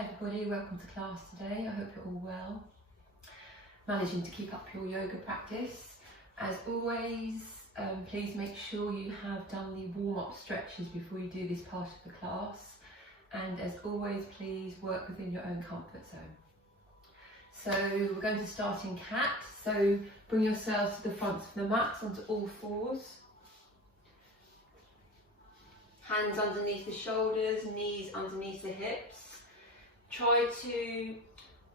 Hi everybody, welcome to class today. I hope you're all well. Managing to keep up your yoga practice. As always, please make sure you have done the warm-up stretches before you do this part of the class. And as always, please work within your own comfort zone. So we're going to start in cat. So bring yourselves to the front of the mat onto all fours. Hands underneath the shoulders, knees underneath the hips. Try to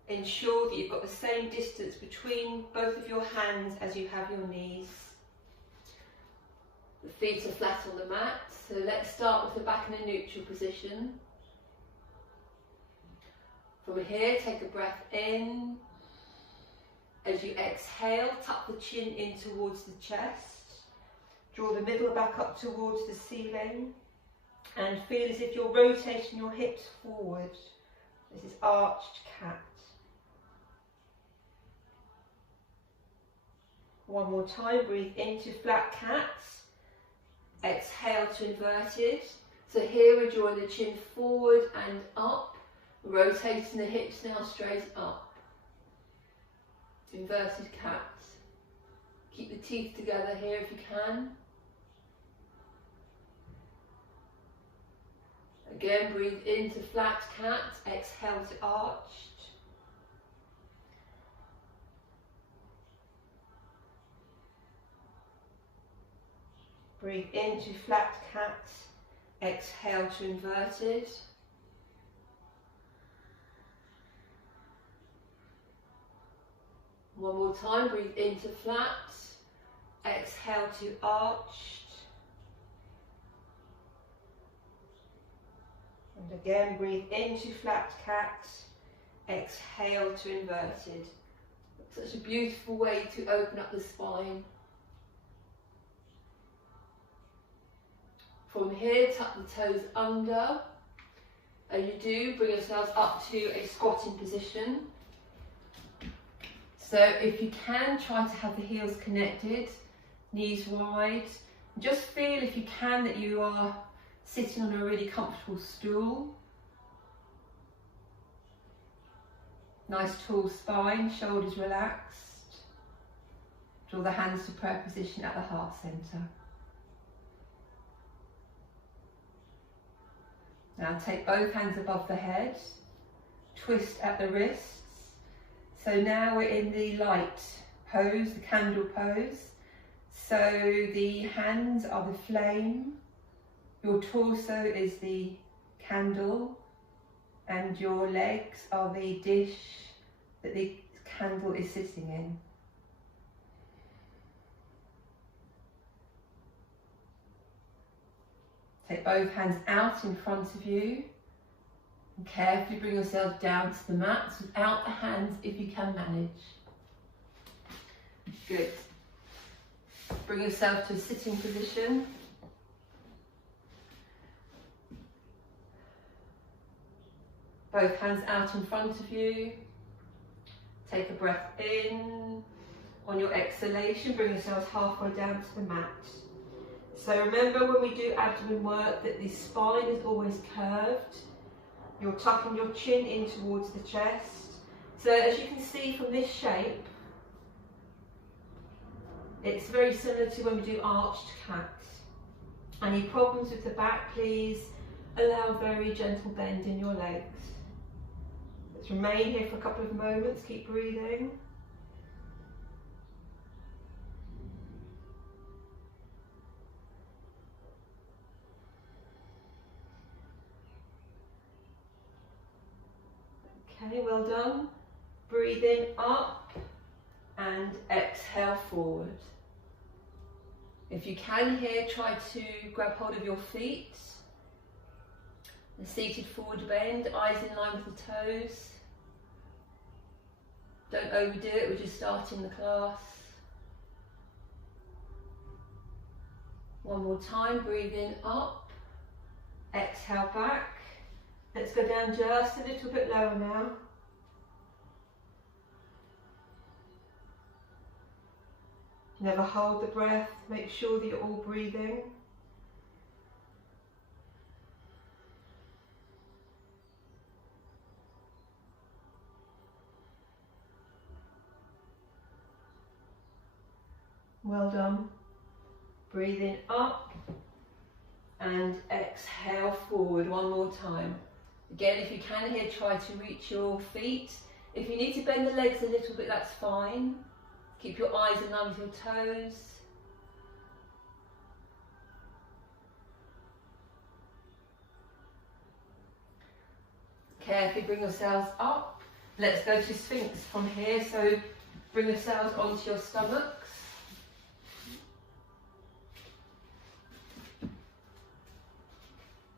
ensure that you've got the same distance between both of your hands as you have your knees. The feet are flat on the mat, so let's start with the back in a neutral position. From here, take a breath in. As you exhale, tuck the chin in towards the chest. Draw the middle back up towards the ceiling and feel as if you're rotating your hips forward. This is arched cat. One more time, breathe into flat cat. Exhale to inverted. So here we're drawing the chin forward and up, rotating the hips now straight up. Inverted cat. Keep the teeth together here if you can. Again, breathe into flat cat, exhale to arched. Breathe into flat cat, exhale to inverted. One more time, breathe into flat, exhale to arched. And again, breathe into flat cat, exhale to inverted. Such a beautiful way to open up the spine. From here, tuck the toes under. As you do, bring yourselves up to a squatting position. So if you can, try to have the heels connected, knees wide. Just feel, if you can, that you are sitting on a really comfortable stool. Nice tall spine, shoulders relaxed. Draw the hands to prayer position at the heart centre. Now take both hands above the head, twist at the wrists. So now we're in the light pose, the candle pose. So the hands are the flame. Your torso is the candle and your legs are the dish that the candle is sitting in. Take both hands out in front of you and carefully bring yourself down to the mat without the hands if you can manage. Good. Bring yourself to a sitting position. Both hands out in front of you. Take a breath in. On your exhalation, bring yourselves halfway down to the mat. So remember, when we do abdomen work, that the spine is always curved. You're tucking your chin in towards the chest. So as you can see from this shape, it's very similar to when we do arched cat. Any problems with the back, please allow a very gentle bend in your legs. Let's remain here for a couple of moments, keep breathing. Okay, well done. Breathe in up and exhale forward. If you can here, try to grab hold of your feet. The seated forward bend, eyes in line with the toes. Don't overdo it, we're just starting the class. One more time, breathe in up, exhale back. Let's go down just a little bit lower now. Never hold the breath, make sure that you're all breathing. Well done. Breathing up and exhale forward one more time. Again, if you can here, try to reach your feet. If you need to bend the legs a little bit, that's fine. Keep your eyes in line with your toes. Carefully bring yourselves up. Let's go to Sphinx from here. So bring yourselves onto your stomachs.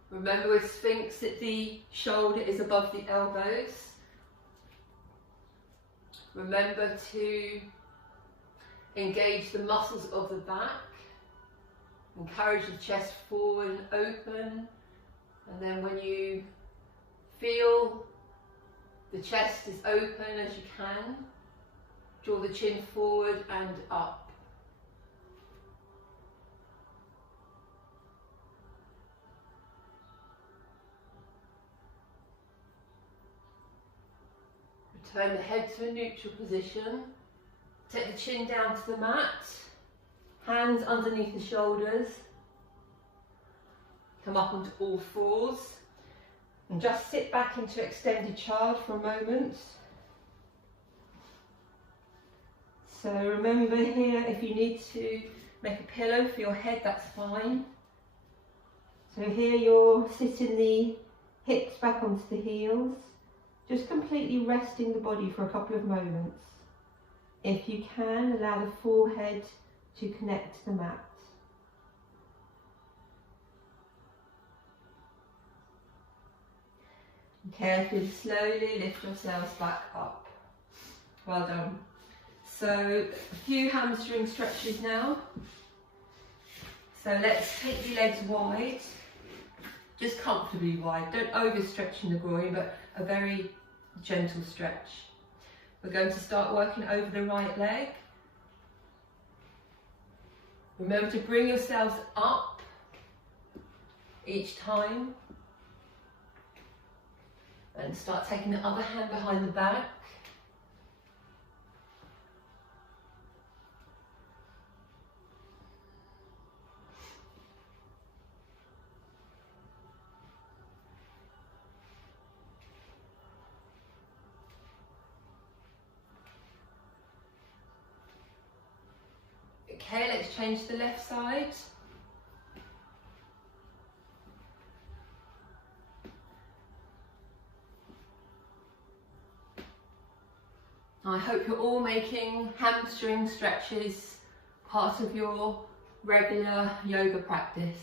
Remember with Sphinx that the shoulder is above the elbows. Remember to engage the muscles of the back. Encourage the chest forward and open. And then when you feel the chest is open as you can, draw the chin forward and up. Turn the head to a neutral position. Take the chin down to the mat. Hands underneath the shoulders. Come up onto all fours. And just sit back into extended child for a moment. So remember here, if you need to make a pillow for your head, that's fine. So here you're sitting the hips back onto the heels. Just completely resting the body for a couple of moments. If you can, allow the forehead to connect to the mat. Carefully, slowly lift yourselves back up. Well done. So a few hamstring stretches now. So let's take the legs wide, just comfortably wide. Don't overstretch in the groin, but a very gentle stretch. We're going to start working over the right leg. Remember to bring yourselves up each time. And start taking the other hand behind the back. Okay, let's change to the left side. I hope you're all making hamstring stretches part of your regular yoga practice.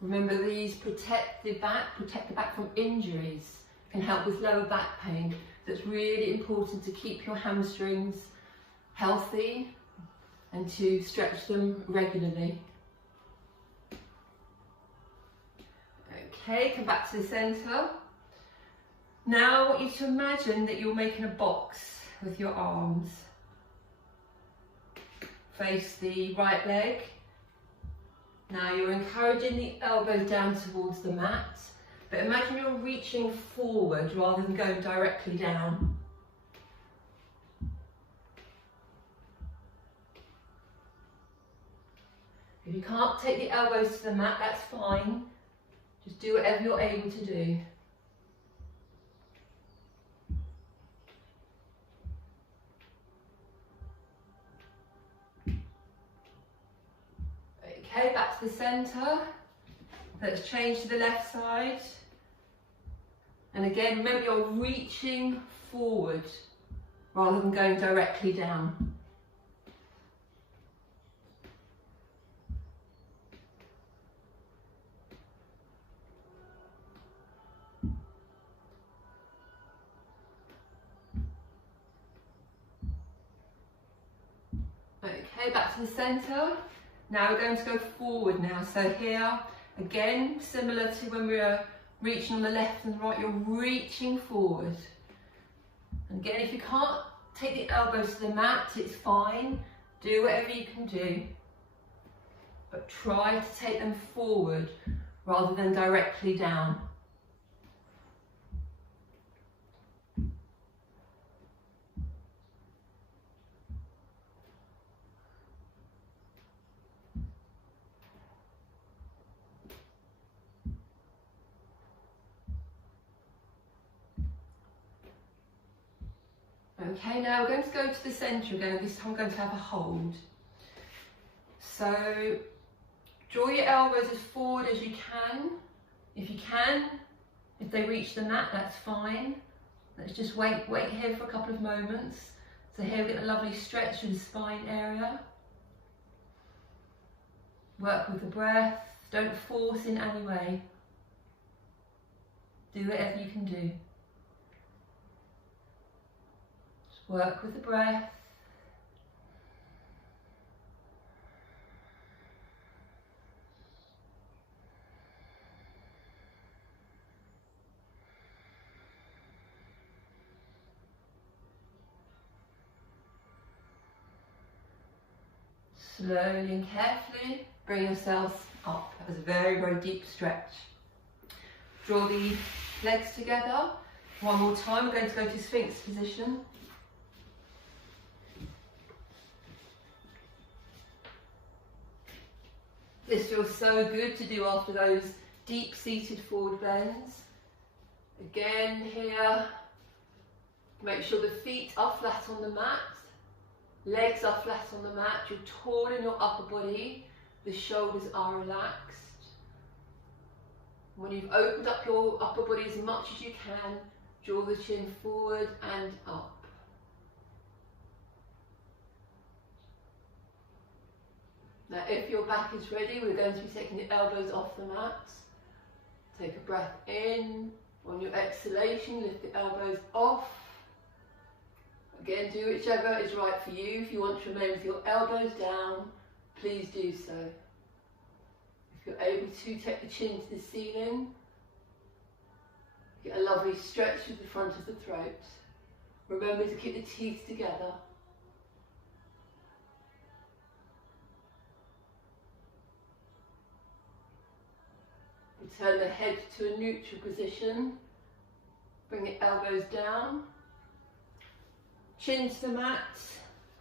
Remember, these protect the back from injuries, can help with lower back pain. So it's really important to keep your hamstrings healthy and to stretch them regularly. Okay, come back to the centre. Now I want you to imagine that you're making a box with your arms. Face the right leg. Now you're encouraging the elbow down towards the mat, but imagine you're reaching forward rather than going directly down. If you can't take the elbows to the mat, that's fine. Just do whatever you're able to do. Okay, back to the centre. Let's change to the left side. And again, remember you're reaching forward rather than going directly down. Okay, back to the centre. Now we're going to go forward now. So here, again, similar to when we were reaching on the left and the right, you're reaching forward. And again, if you can't take the elbows to the mat, it's fine. Do whatever you can do. But try to take them forward rather than directly down. Okay, now we're going to go to the centre again, and this time we're going to have a hold. So draw your elbows as forward as you can. If they reach the mat, that's fine. Let's just wait here for a couple of moments. So here we get a lovely stretch through the spine area. Work with the breath, don't force in any way. Do whatever you can do. Just work with the breath. Slowly and carefully bring yourselves up. That was a very, very deep stretch. Draw the legs together. One more time, we're going to go to Sphinx position. This feels so good to do after those deep seated forward bends. Again here, make sure the feet are flat on the mat. Legs are flat on the mat, you're tall in your upper body, the shoulders are relaxed. When you've opened up your upper body as much as you can, draw the chin forward and up. Now if your back is ready, we're going to be taking the elbows off the mat. Take a breath in. On your exhalation, lift the elbows off. Again, do whichever is right for you. If you want to remain with your elbows down, please do so. If you're able to, take the chin to the ceiling. Get a lovely stretch through the front of the throat. Remember to keep the teeth together. Return the head to a neutral position. Bring the elbows down. Chin to the mat,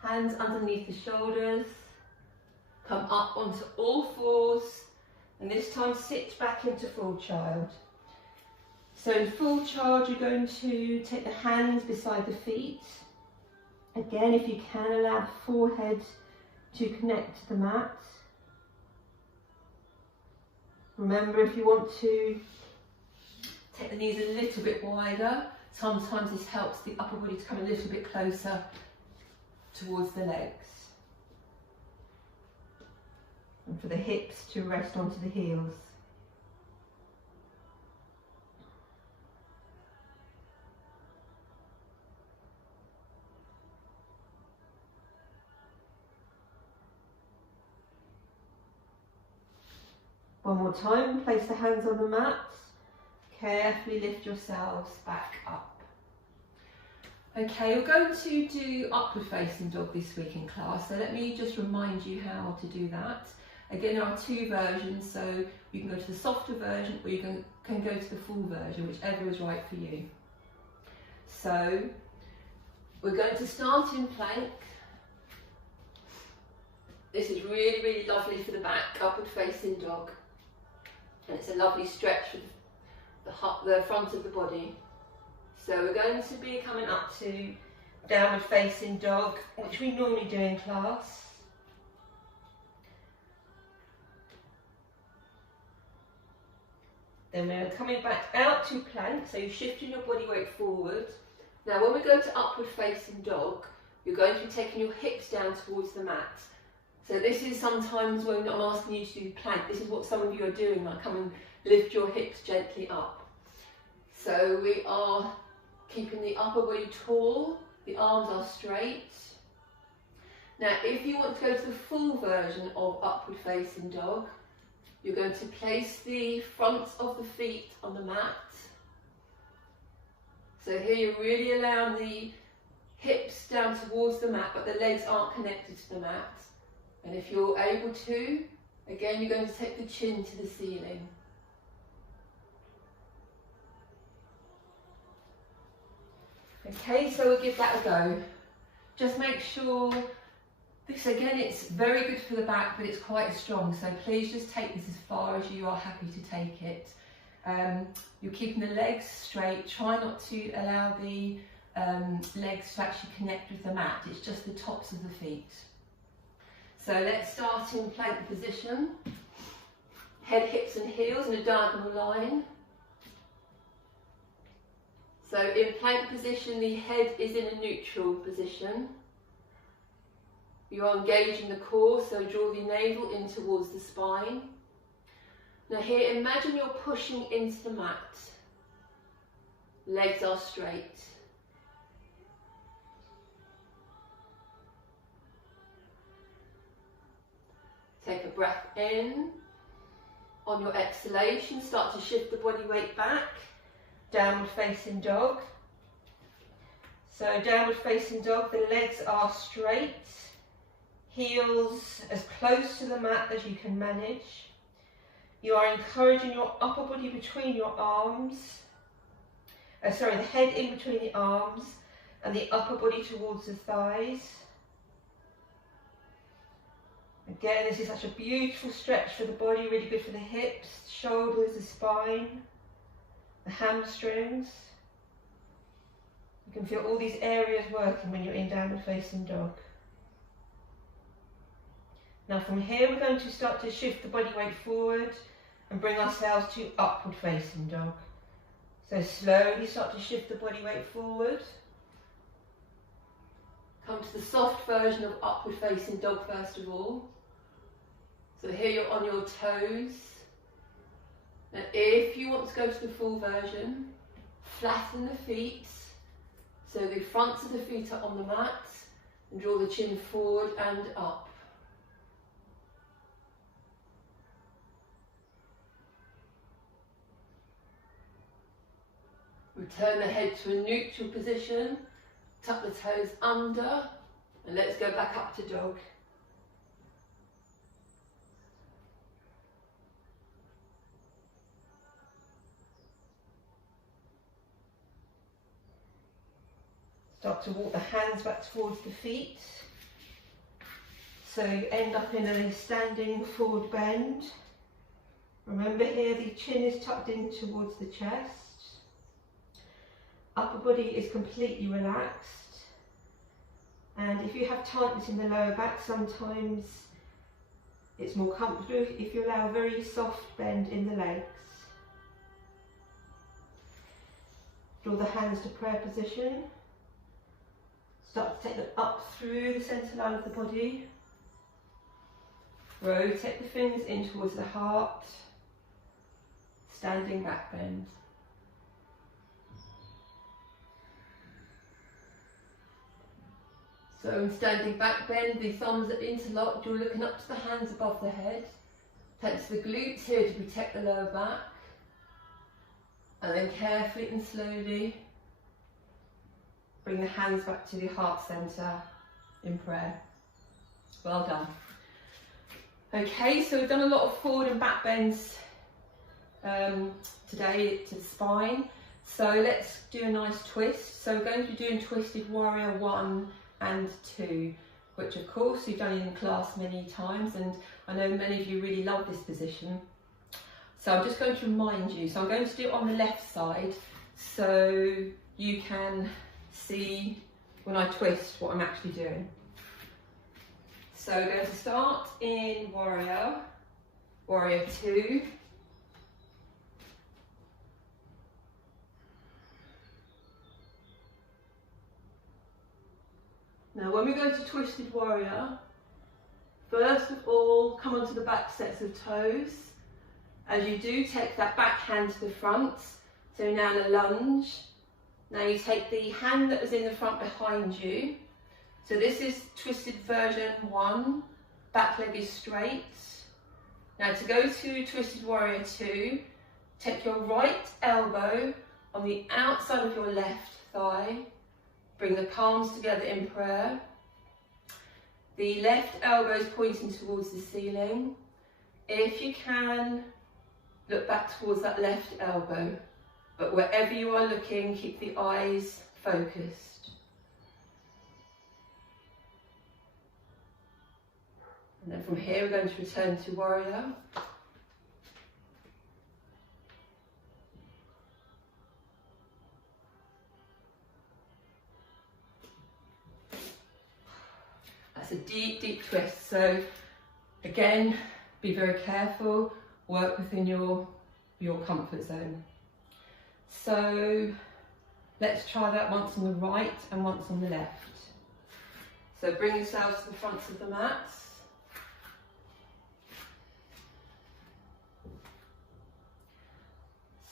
hands underneath the shoulders. Come up onto all fours, and this time sit back into full child. So in full child, you're going to take the hands beside the feet. Again, if you can, allow the forehead to connect to the mat. Remember, if you want to take the knees a little bit wider, sometimes this helps the upper body to come a little bit closer towards the legs. And for the hips to rest onto the heels. One more time, place the hands on the mat. Carefully lift yourselves back up. Okay, we're going to do upward facing dog this week in class, so let me just remind you how to do that. Again, there are two versions, so you can go to the softer version or you can go to the full version, whichever is right for you. So, we're going to start in plank. This is really, really lovely for the back, upward facing dog. And it's a lovely stretch for the front of the body. So we're going to be coming up to downward facing dog, which we normally do in class. Then we're coming back out to plank, so you're shifting your body weight forward. Now when we go to upward facing dog, you're going to be taking your hips down towards the mat. So this is sometimes when I'm asking you to do plank, this is what some of you are doing, like come and lift your hips gently up. So we are keeping the upper body tall, the arms are straight. Now if you want to go to the full version of upward facing dog, you're going to place the fronts of the feet on the mat. So here you're really allowing the hips down towards the mat, but the legs aren't connected to the mat. And if you're able to, again, you're going to take the chin to the ceiling. Okay, so we'll give that a go. Just make sure, this again, it's very good for the back, but it's quite strong. So please just take this as far as you are happy to take it. You're keeping the legs straight. Try not to allow the legs to actually connect with the mat. It's just the tops of the feet. So let's start in plank position. Head, hips and heels in a diagonal line. So in plank position, the head is in a neutral position. You are engaging the core, so draw the navel in towards the spine. Now here, imagine you're pushing into the mat. Legs are straight. Take a breath in. On your exhalation, start to shift the body weight back. Downward facing dog. So downward facing dog, the legs are straight. Heels as close to the mat as you can manage. You are encouraging your upper body between your arms. The head in between the arms and the upper body towards the thighs. Again, this is such a beautiful stretch for the body, really good for the hips, shoulders, the spine, the hamstrings. You can feel all these areas working when you're in downward facing dog. Now from here we're going to start to shift the body weight forward and bring ourselves to upward facing dog. So slowly start to shift the body weight forward. Come to the soft version of upward facing dog first of all. So here you're on your toes. Now if you want to go to the full version, flatten the feet so the fronts of the feet are on the mat and draw the chin forward and up. Return the head to a neutral position, tuck the toes under, and let's go back up to dog. Start to walk the hands back towards the feet. So you end up in a standing forward bend. Remember here the chin is tucked in towards the chest. Upper body is completely relaxed. And if you have tightness in the lower back, sometimes it's more comfortable if you allow a very soft bend in the legs. Draw the hands to prayer position. Start to take them up through the centre line of the body. Rotate the fingers in towards the heart. Standing back bend. So in standing back bend, the thumbs are interlocked, you're looking up to the hands above the head. Tense the glutes here to protect the lower back. And then carefully and slowly bring the hands back to the heart centre in prayer. Well done. Okay, so we've done a lot of forward and back bends today to the spine. So let's do a nice twist. So we're going to be doing Twisted Warrior 1 and 2, which of course you've done in class many times, and I know many of you really love this position. So I'm just going to remind you, so I'm going to do it on the left side so you can see when I twist what I'm actually doing. So we're going to start in Warrior 2. Now when we go to Twisted Warrior, first of all come onto the back sets of toes. As you do, take that back hand to the front, so now in a lunge. Now you take the hand that was in the front behind you. So this is Twisted version 1, back leg is straight. Now to go to Twisted Warrior 2, take your right elbow on the outside of your left thigh. Bring the palms together in prayer. The left elbow is pointing towards the ceiling. If you can, look back towards that left elbow. But wherever you are looking, keep the eyes focused. And then from here, we're going to return to Warrior. a deep, deep twist. So again, be very careful, work within your comfort zone. So let's try that once on the right and once on the left. So bring yourselves to the fronts of the mats.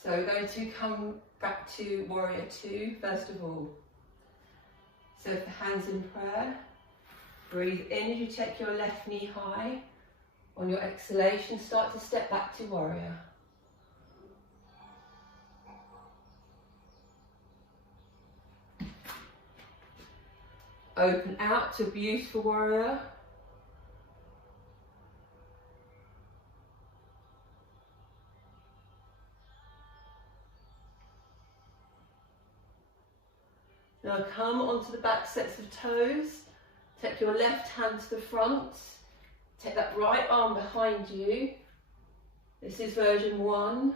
So we're going to come back to Warrior Two first of all. So with the hands in prayer, breathe in as you take your left knee high. On your exhalation, start to step back to Warrior. Open out to a beautiful Warrior. Now come onto the back sets of toes. Take your left hand to the front. Take that right arm behind you. This is version 1.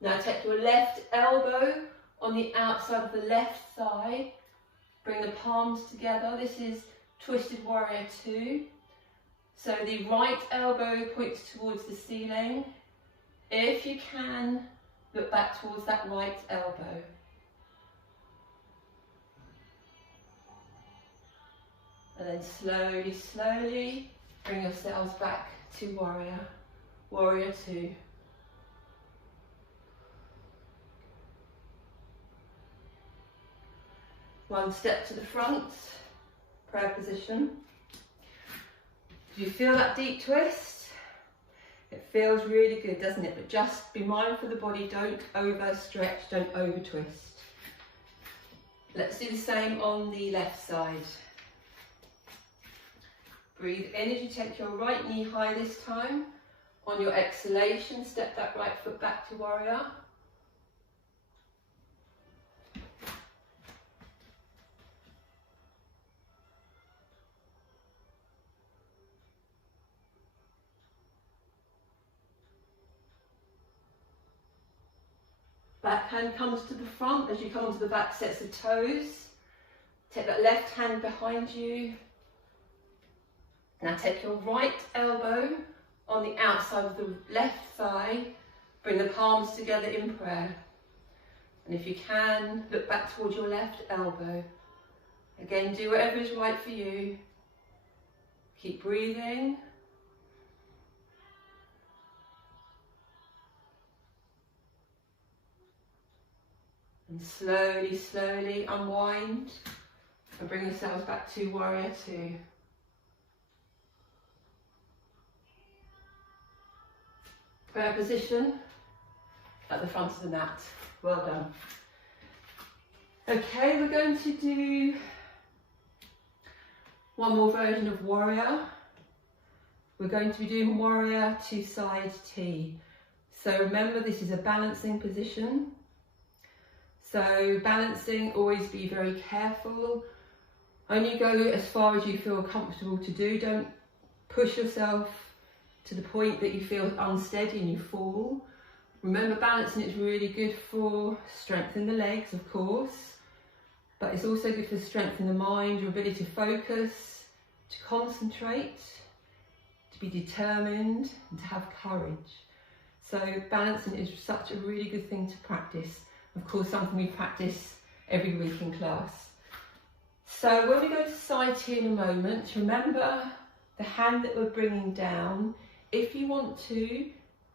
Now take your left elbow on the outside of the left thigh. Bring the palms together. This is Twisted Warrior 2. So the right elbow points towards the ceiling. If you can, look back towards that right elbow. And then slowly, slowly bring yourselves back to Warrior. Warrior Two. One step to the front, prayer position. Do you feel that deep twist? It feels really good, doesn't it? But just be mindful of the body, don't overstretch, don't over twist. Let's do the same on the left side. Breathe in as you take your right knee high this time. On your exhalation, step that right foot back to Warrior. Back hand comes to the front as you come onto the back sets of toes. Take that left hand behind you. Now take your right elbow on the outside of the left thigh. Bring the palms together in prayer. And if you can, look back towards your left elbow. Again, do whatever is right for you. Keep breathing. And slowly, slowly unwind and bring yourselves back to Warrior Two. Prayer position at the front of the mat. Well done. Okay, we're going to do one more version of Warrior. We're going to be doing Warrior Two Side T. So remember, this is a balancing position. So balancing, always be very careful. Only go as far as you feel comfortable to do. Don't push yourself to the point that you feel unsteady and you fall. Remember, balancing is really good for strengthening the legs, of course, but it's also good for strengthening the mind, your ability to focus, to concentrate, to be determined, and to have courage. So balancing is such a really good thing to practice. Of course, something we practice every week in class. So when we go to side T in a moment, remember the hand that we're bringing down. If you want to,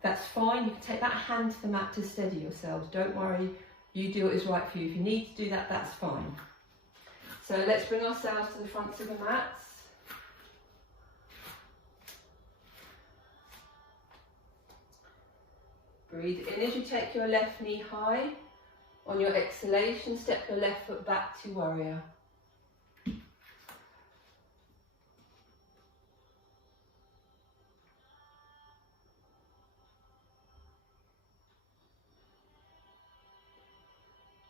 that's fine. You can take that hand to the mat to steady yourselves. Don't worry, you do what is right for you. If you need to do that, that's fine. So let's bring ourselves to the fronts of the mats. Breathe in as you take your left knee high. On your exhalation, step your left foot back to Warrior.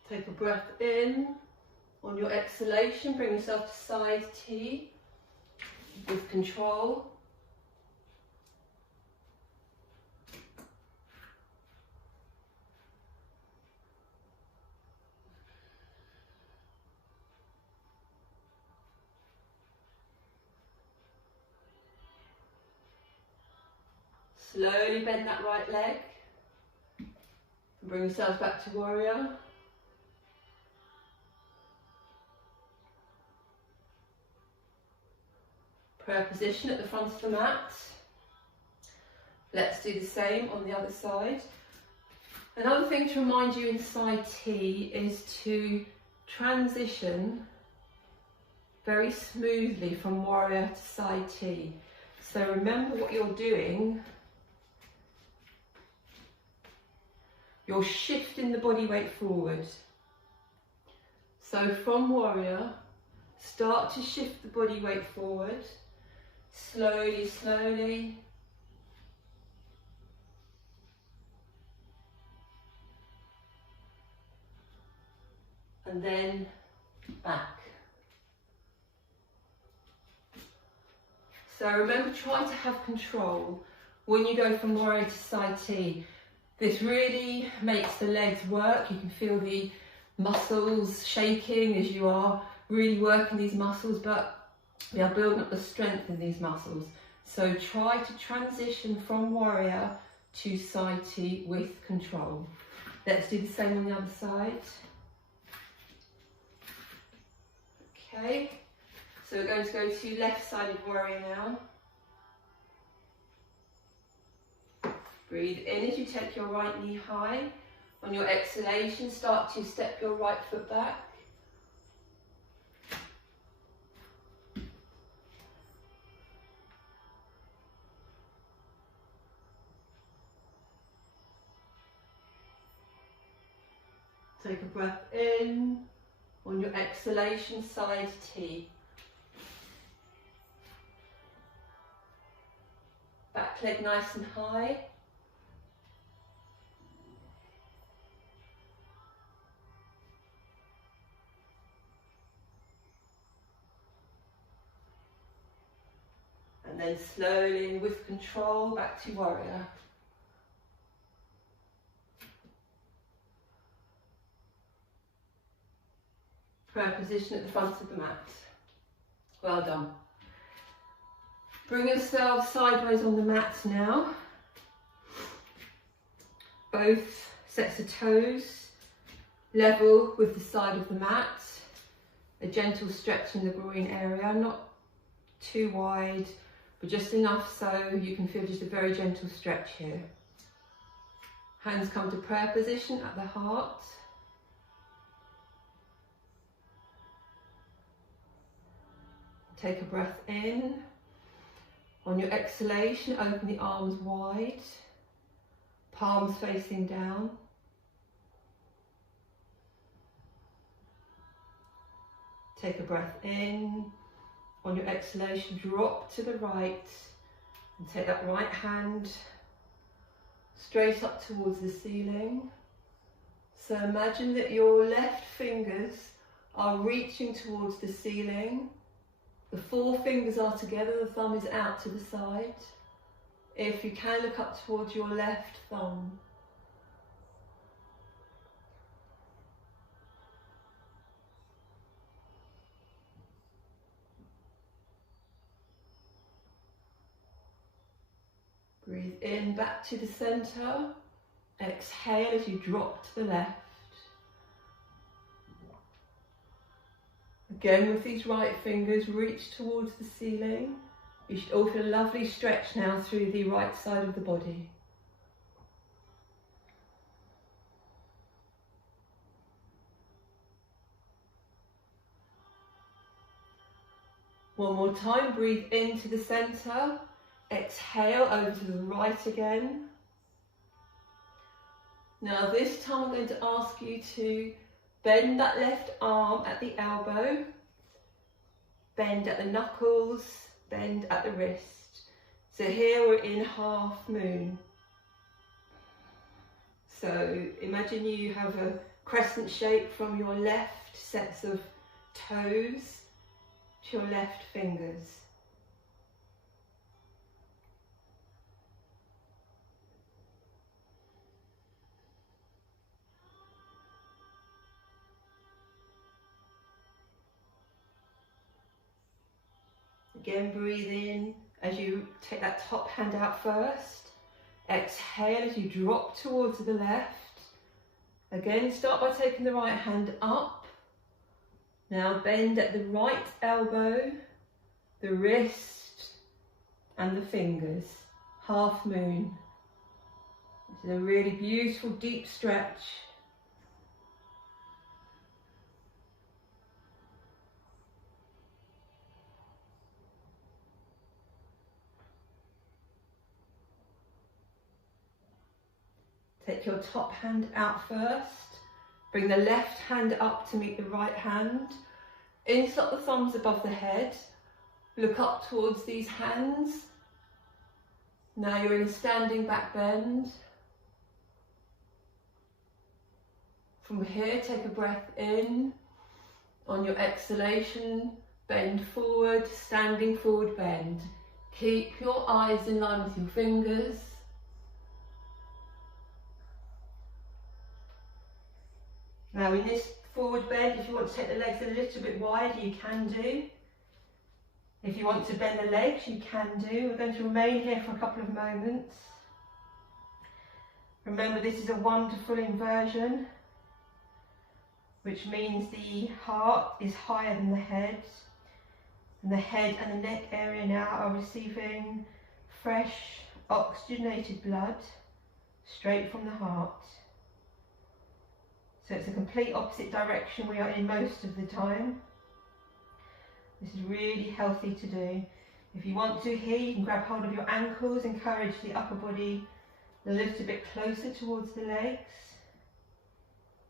Take a breath in. On your exhalation, bring yourself to side T with control. Slowly bend that right leg. Bring yourselves back to warrior. Prayer position at the front of the mat. Let's do the same on the other side. Another thing to remind you in side T is to transition very smoothly from warrior to side T. So remember what you're doing. You're shifting the body weight forward. So from warrior, start to shift the body weight forward. Slowly, slowly. And then back. So remember, try to have control when you go from warrior to side T. This really makes the legs work. You can feel the muscles shaking as you are really working these muscles, but we are building up the strength in these muscles. So try to transition from warrior to side T with control. Let's do the same on the other side. Okay, so we're going to go to left-sided warrior now. Breathe in as you take your right knee high. On your exhalation, start to step your right foot back. Take a breath in. On your exhalation, side T. Back leg nice and high. And then slowly, with control, back to warrior. Prayer position at the front of the mat. Well done. Bring yourself sideways on the mat now. Both sets of toes level with the side of the mat. A gentle stretch in the groin area, not too wide, but just enough so you can feel just a very gentle stretch here. Hands come to prayer position at the heart. Take a breath in. On your exhalation, open the arms wide, palms facing down. Take a breath in. On your exhalation, drop to the right and take that right hand straight up towards the ceiling. So imagine that your left fingers are reaching towards the ceiling. The four fingers are together, the thumb is out to the side. If you can, look up towards your left thumb. Breathe in back to the centre. Exhale as you drop to the left. Again, with these right fingers, reach towards the ceiling. You should all feel a lovely stretch now through the right side of the body. One more time, breathe into the centre. Exhale over to the right again. Now this time I'm going to ask you to bend that left arm at the elbow, bend at the knuckles, bend at the wrist. So here we're in half moon. So imagine you have a crescent shape from your left sets of toes to your left fingers. Again, breathe in as you take that top hand out first. Exhale as you drop towards the left. Again, start by taking the right hand up. Now bend at the right elbow, the wrist and the fingers. Half moon. This is a really beautiful deep stretch. Take your top hand out first. Bring the left hand up to meet the right hand. Insert the thumbs above the head. Look up towards these hands. Now you're in a standing back bend. From here, take a breath in. On your exhalation, bend forward, standing forward bend. Keep your eyes in line with your fingers. Now in this forward bend, if you want to take the legs a little bit wider, you can do. If you want to bend the legs, you can do. We're going to remain here for a couple of moments. Remember, this is a wonderful inversion, which means the heart is higher than the head. And the head and the neck area now are receiving fresh, oxygenated blood straight from the heart. So it's a complete opposite direction we are in most of the time. This is really healthy to do. If you want to here, you can grab hold of your ankles, encourage the upper body a little bit closer towards the legs.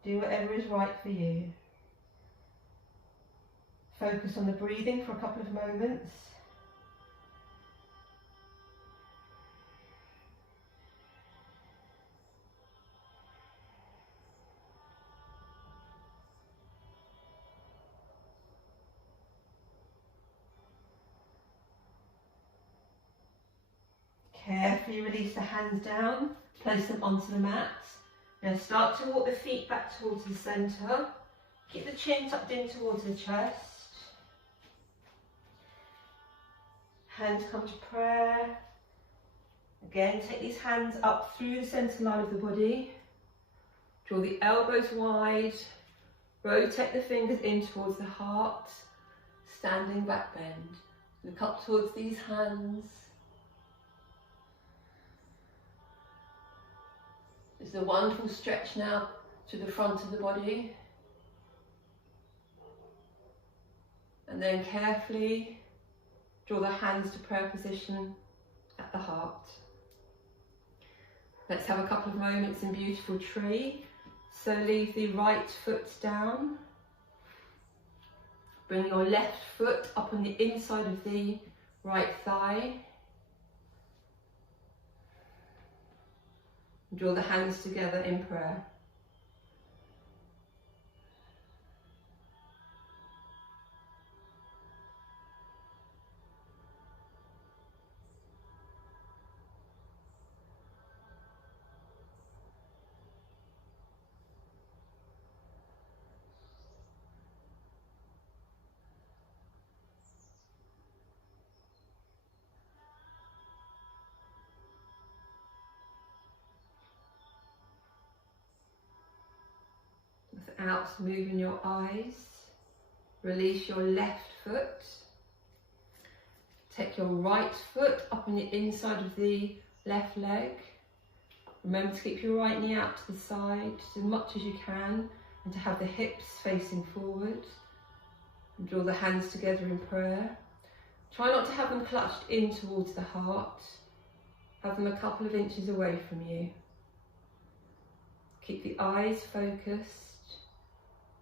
Do whatever is right for you. Focus on the breathing for a couple of moments. Carefully release the hands down, place them onto the mat. Now start to walk the feet back towards the centre. Keep the chin tucked in towards the chest. Hands come to prayer. Again, take these hands up through the centre line of the body. Draw the elbows wide. Rotate the fingers in towards the heart. Standing back bend. Look up towards these hands. This is a wonderful stretch now to the front of the body. And then carefully draw the hands to prayer position at the heart. Let's have a couple of moments in beautiful tree. So leave the right foot down. Bring your left foot up on the inside of the right thigh. Draw the hands together in prayer. Without moving your eyes, release your left foot. Take your right foot up on the inside of the left leg. Remember to keep your right knee out to the side as much as you can and to have the hips facing forward. And draw the hands together in prayer. Try not to have them clutched in towards the heart. Have them a couple of inches away from you. Keep the eyes focused.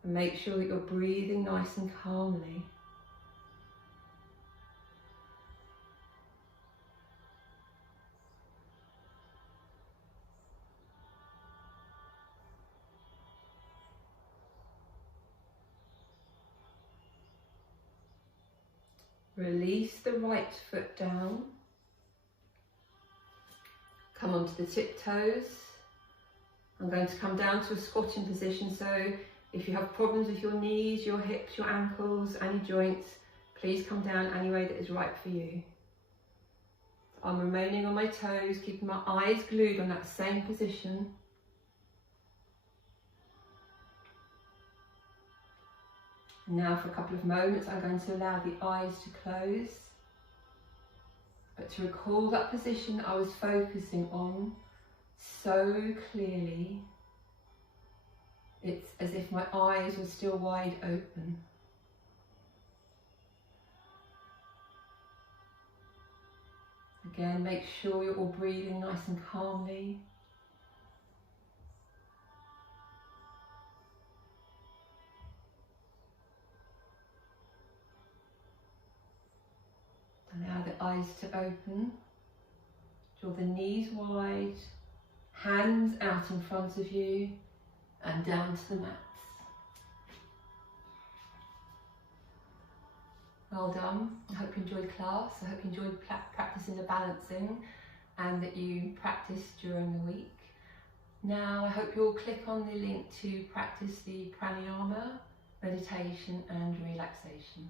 And make sure that you're breathing nice and calmly. Release the right foot down. Come onto the tiptoes. I'm going to come down to a squatting position, so if you have problems with your knees, your hips, your ankles, any joints, please come down any way that is right for you. I'm remaining on my toes, keeping my eyes glued on that same position. And now for a couple of moments, I'm going to allow the eyes to close. But to recall that position I was focusing on so clearly, it's as if my eyes were still wide open. Again, make sure you're all breathing nice and calmly. Allow the eyes to open. Draw the knees wide, hands out in front of you and down to the mats. Well done. I hope you enjoyed class. I hope you enjoyed practicing the balancing and that you practiced during the week. Now I hope you'll click on the link to practice the pranayama, meditation and relaxation.